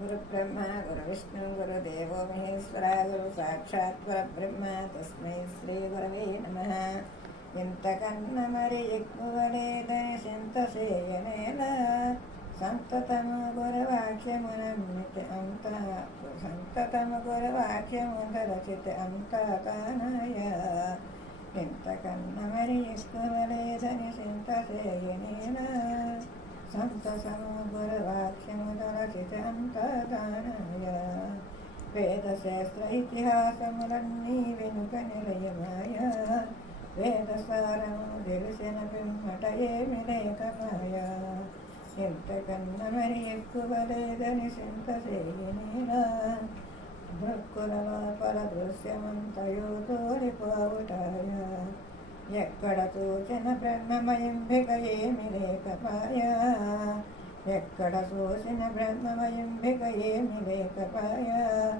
गुरुब्रह्मा गुरुविष्णु गुरुदेवो महेश्वरा गुरु साक्षात् परब्रह्म तस्मै श्रीगुरवे नमः. ఇంతకన్నా మరి ఎక్కువ లేదనిసింతసేయనేల సంతతము గురువాక్యము నమ్మితే అంత సంతతము గురువాక్యము తలచితే అంత తానయ. ఇంతకన్నా మరి ఎక్కువ లేదని సింతసేయనేల సంతసము గురువాక్యము తలచితే అంత తానయ. వేదశాస్త్ర ఇతిహాసములన్నీ వెనుక నిలయమాయ. వేదసారము తెలిసిన పిమ్మట ఏమి లేకమాయా. ఇంతకన్నా మరి ఎక్కువ లేదని సింతసేయనేలా భృక్కుల లోపల దృశ్యమంతయో తోలిపోవుటాయా. ఎక్కడ చూచిన బ్రహ్మమయంబిక ఏమి లేకపాయా. ఎక్కడ చూసిన బ్రహ్మమయంబిక ఏమి లేకపాయా.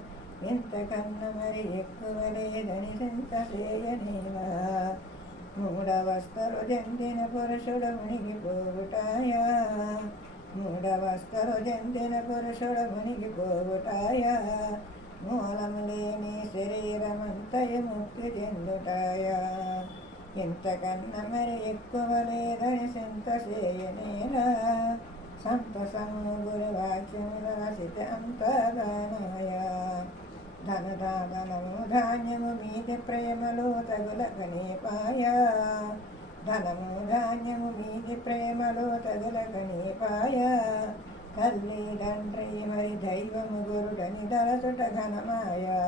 ఇంతకన్నా మరి ఎక్కువ లేదని సింతసేయనేలా మూఢవస్థలు చెందిన పురుషుడు మునిగిపోవుటాయా. మూఢవస్థలు చెందిన పురుషుడు మునిగిపోవుటాయా. మూలము లేని శరీరమంతయు ముక్తి చెందుటాయా. ఇంతకన్నా మరి ఎక్కువ లేదని సింతసేయనేలా సంతసము గురువాక్యముల రసిత అంతదానాయా. ధనము ధాన్యము మీది ప్రేమలో తగులకనేపాయా. ధనము ధాన్యము మీది ప్రేమలో తగులకనేపాయా. తల్లి తండ్రి మరి దైవము గురుడని దళసుట ఘనమాయా.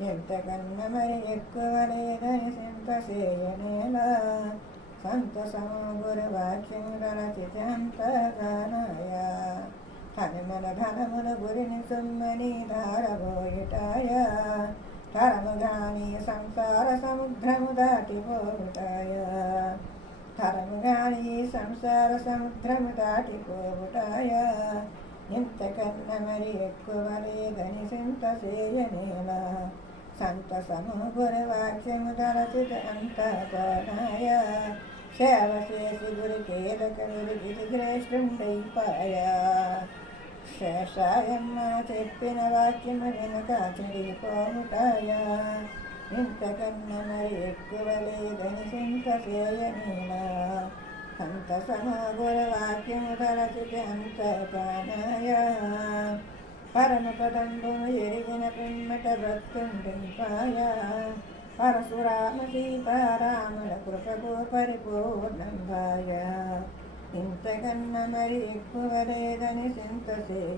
ఎంతకన్నా మరి ఎక్కువ లేదని సింతసేయనేలా సంతసము గురువాక్యము రచిత అంతగానాయా. తనమల ధనముల గురిని సుమ్మని ధారబోయుటాయా. తరముగాని సంసార సముద్రము దాటిపోవుటాయా. తరముగాని సంసార సముద్రము దాటిపోవుటాయా. ఇంతకన్నా మరి ఎక్కువ లేదని సింతసేయనేలా సంతసము గురువాక్యము తలచిత అంతగానాయా. సేవ చేసి గురికేలక గురికి శ్రేష్ఠుండైపాయా. శేషాయమ్మ చెప్పిన వాక్యము వెనుక చెడిపోవుటాయా. ఇంతకన్నా మరి ఎక్కువ లేదని సింతసేయనేలా సంతసము గురువాక్యము తలచిత అంతగానాయా. పరమపదంబును ఎరిగిన పిమ్మట భక్తుండైపాయా. పరశురామ సీతారాముల కృపకు పరిపూర్ణంబాయా. ఇంతకన్నా మరి ఎక్కువ లేదని సింతసే